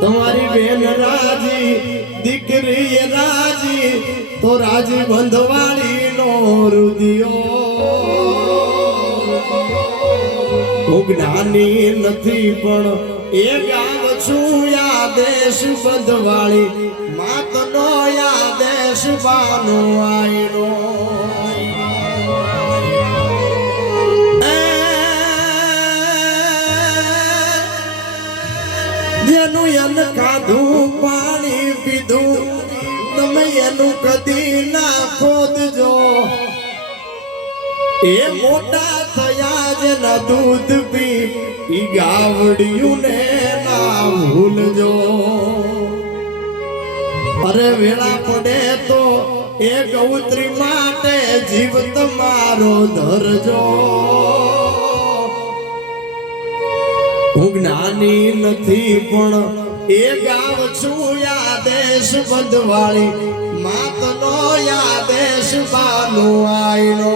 तुम्हारी बेन राजी दीकरी राजी तो राजी बंधवाड़ी नो रुदियो ज्ञानी नथी पण ए गाव छू या देश बंधवाड़ी मात नो या देश बानो आईनो જેનું એન ખાધું પાણી પીધું તમે એનું કદી ના ખોદજો એ મોટા થયા જેના દૂધ પી ઈ ગાવડિયું ને ના ભૂલજો અરે વેળા પડે તો એ ગૌત્રી માટે જીવ તમારો ધરજો હું જ્ઞાની નથી પણ એ ગાવ છું યા દેશ બંધવાળી માતનો યા દેશ બાનો આઈનો